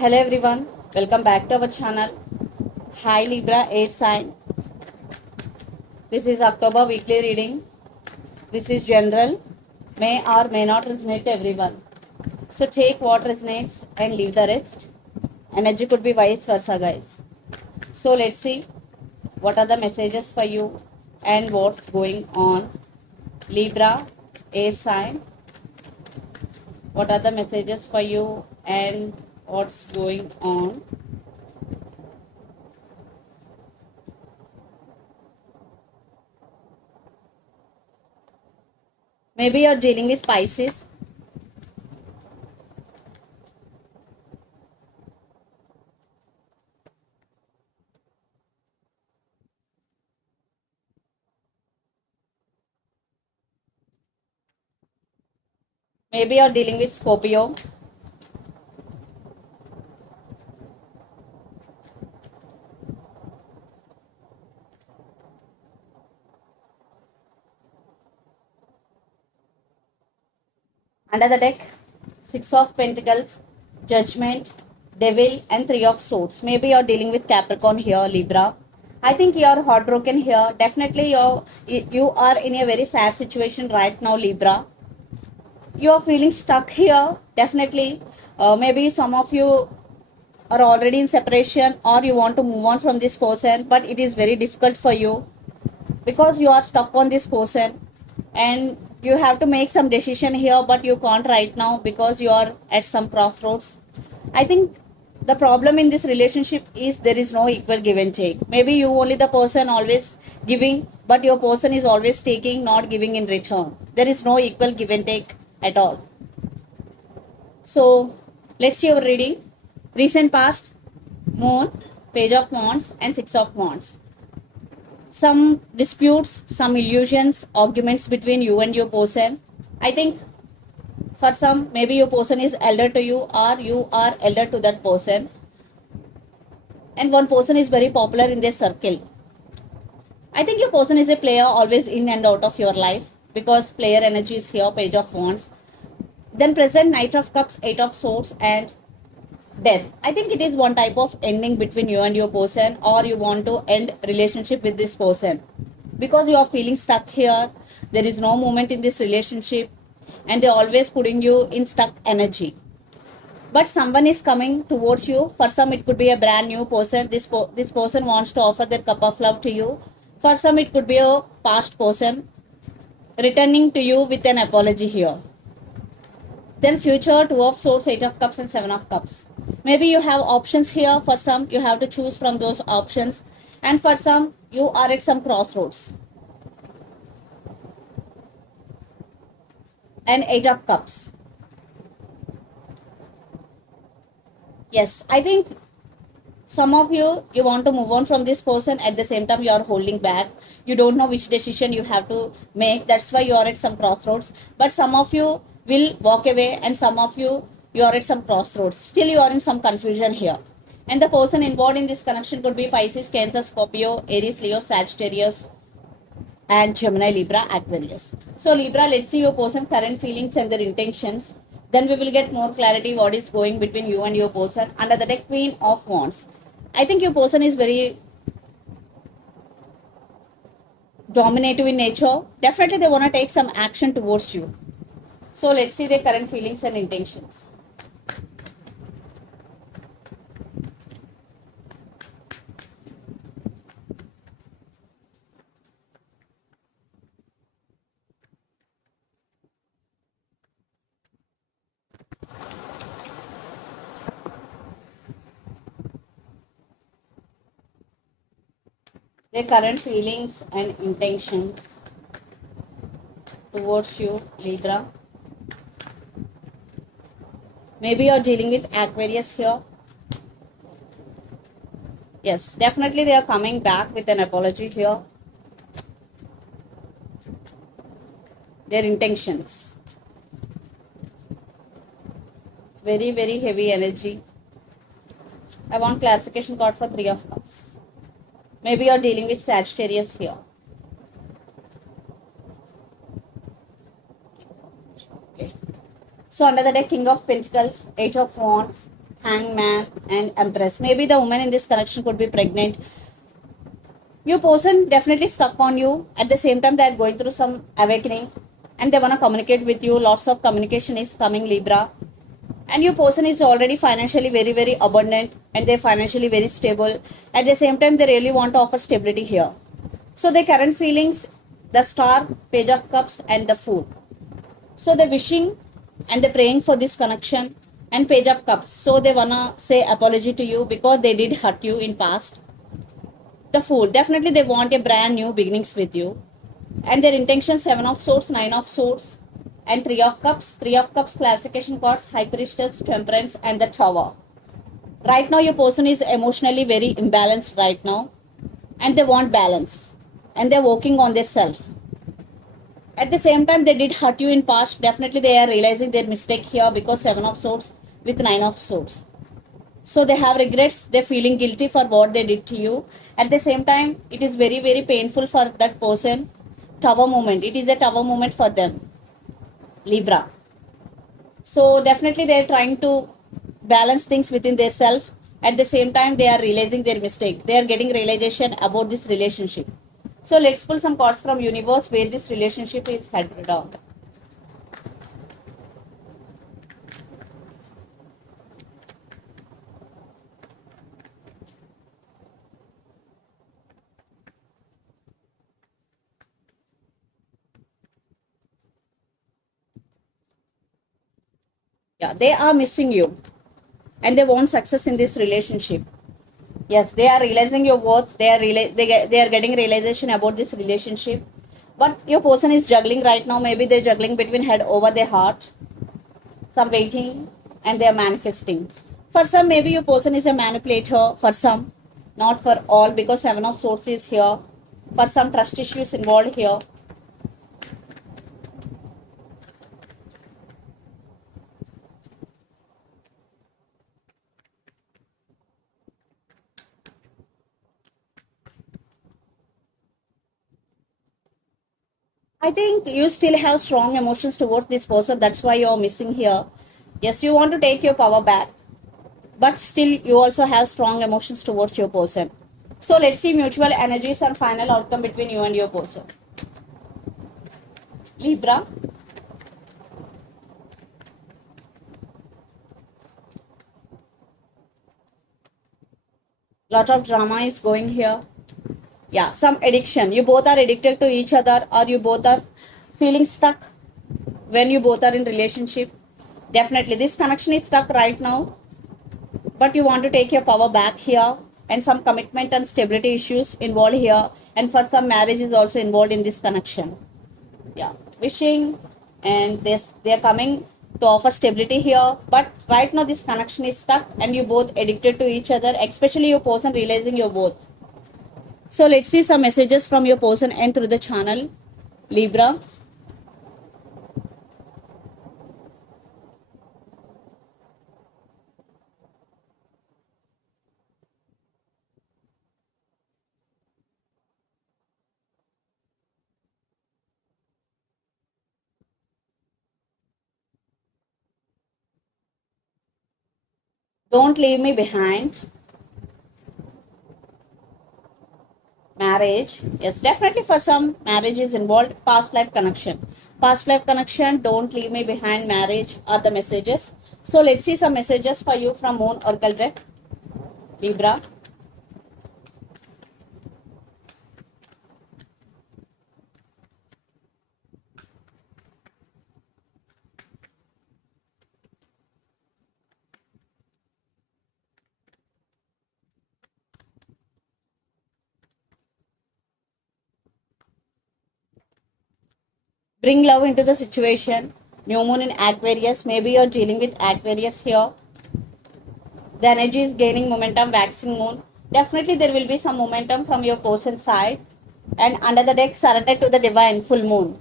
Hello everyone, welcome back to our channel. Hi Libra air sign. This is October weekly reading. This is general, may or may not resonate to everyone. So take what resonates and leave the rest. Energy could be vice versa, guys. So let's see what are the messages for you and what's going on. Libra air sign. What are the messages for you and what's going on? Maybe you're dealing with Pisces. Maybe you're dealing with Scorpio. Under the deck, Six of Pentacles, Judgment, Devil and Three of Swords. Maybe you're dealing with Capricorn here, Libra. I think you're heartbroken here. Definitely you are in a very sad situation right now, Libra. You are feeling stuck here. Definitely. Maybe some of you are already in separation or you want to move on from this person, but it is very difficult for you because you are stuck on this person and you have to make some decision here, but you can't right now because you are at some crossroads. I think the problem in this relationship is there is no equal give and take. Maybe you only the person always giving, but your person is always taking, not giving in return. There is no equal give and take at all. So let's see our reading. Recent past, Moon, Page of Wands and Six of Wands. Some disputes, some illusions, arguments between you and your person. I think for some, maybe your person is elder to you or you are elder to that person. And one person is very popular in their circle. I think your person is a player always in and out of your life because player energy is here, Page of Wands. Then present Knight of Cups, Eight of Swords and Death. I think it is one type of ending between you and your person, or you want to end relationship with this person because you are feeling stuck here. There is no movement in this relationship and they're always putting you in stuck energy, but someone is coming towards you. For some it could be a brand new person. This person wants to offer their cup of love to you. For some it could be a past person returning to you with an apology here. Then future, Two of Swords, Eight of Cups and Seven of Cups. Maybe you have options here. For some, you have to choose from those options. And for some, you are at some crossroads. And Eight of Cups. Yes, I think some of you want to move on from this person. At the same time, you are holding back. You don't know which decision you have to make. That's why you are at some crossroads. But some of you will walk away and some of you are at some crossroads. Still you are in some confusion here. And the person involved in this connection could be Pisces, Cancer, Scorpio, Aries, Leo, Sagittarius and Gemini, Libra, Aquarius. So Libra, let's see your person current feelings and their intentions. Then we will get more clarity what is going between you and your person. Under the deck, Queen of Wands. I think your person is very dominative in nature. Definitely they want to take some action towards you. So let's see their current feelings and intentions. Their current feelings and intentions towards you, Libra. Maybe you're dealing with Aquarius here. Yes, definitely they are coming back with an apology here. Their intentions. Very, very heavy energy. I want clarification card for Three of Cups. Maybe you're dealing with Sagittarius here. Okay. So under the deck, King of Pentacles, Eight of Wands, Hangman, and Empress. Maybe the woman in this connection could be pregnant. Your person definitely stuck on you. At the same time, they are going through some awakening and they want to communicate with you. Lots of communication is coming, Libra. And your person is already financially very, very abundant and they're financially very stable. At the same time, they really want to offer stability here. So, the current feelings, the Star, Page of Cups, and the Fool. So, they're wishing and they're praying for this connection and Page of Cups. So, they want to say apology to you because they did hurt you in past. The Fool, definitely they want a brand new beginnings with you. And their intention, 7 of Swords, 9 of Swords, and 3 of Cups. 3 of Cups clarification cards, High Priestess, Temperance, and the Tower. Right now your person is emotionally very imbalanced right now and they want balance and they're working on their self. At the same time, they did hurt you in past. Definitely they are realizing their mistake here because 7 of Swords with 9 of Swords. So they have regrets, they're feeling guilty for what they did to you. At the same time, it is very, very painful for that person. Tower moment, it is a tower moment for them, Libra. So definitely they're trying to balance things within their self. At the same time, they are realizing their mistake. They are getting realization about this relationship. So let's pull some cards from universe where this relationship is headed on. Yeah, they are missing you and they want success in this relationship. Yes, they are realizing your worth. They are getting realization about this relationship. But your person is juggling right now. Maybe they're juggling between head over their heart. Some waiting and they are manifesting. For some, maybe your person is a manipulator. For some, not for all, because 7 of Swords is here. For some, trust issues involved here. I think you still have strong emotions towards this person. That's why you're missing here. Yes, you want to take your power back, but still you also have strong emotions towards your person. So let's see mutual energies and final outcome between you and your person. Libra. Lot of drama is going here. Yeah, some addiction. You both are addicted to each other or you both are feeling stuck when you both are in relationship. Definitely this connection is stuck right now, but you want to take your power back here and some commitment and stability issues involved here, and for some marriage is also involved in this connection. Yeah, wishing and this they are coming to offer stability here, but right now this connection is stuck and you both addicted to each other, especially your person realizing your both. So let's see some messages from your person and through the channel, Libra. Don't leave me behind. Marriage, yes, definitely for some marriage is involved. Past life connection, past life connection, don't leave me behind, marriage are the messages. So let's see some messages for you from Moon Oracle deck, Libra. Bring love into the situation. New moon in Aquarius, maybe you're dealing with Aquarius here. The energy is gaining momentum, waxing moon. Definitely there will be some momentum from your person's side. And under the deck, surrender to the divine, full moon.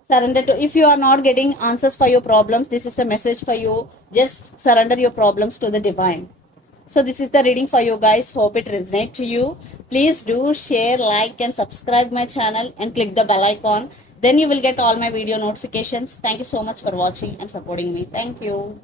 Surrender to, if you are not getting answers for your problems, this is the message for you. Just surrender your problems to the divine. So this is the reading for you guys. Hope it resonates to you. Please do share, like and subscribe my channel and click the bell icon. Then you will get all my video notifications. Thank you so much for watching and supporting me. Thank you.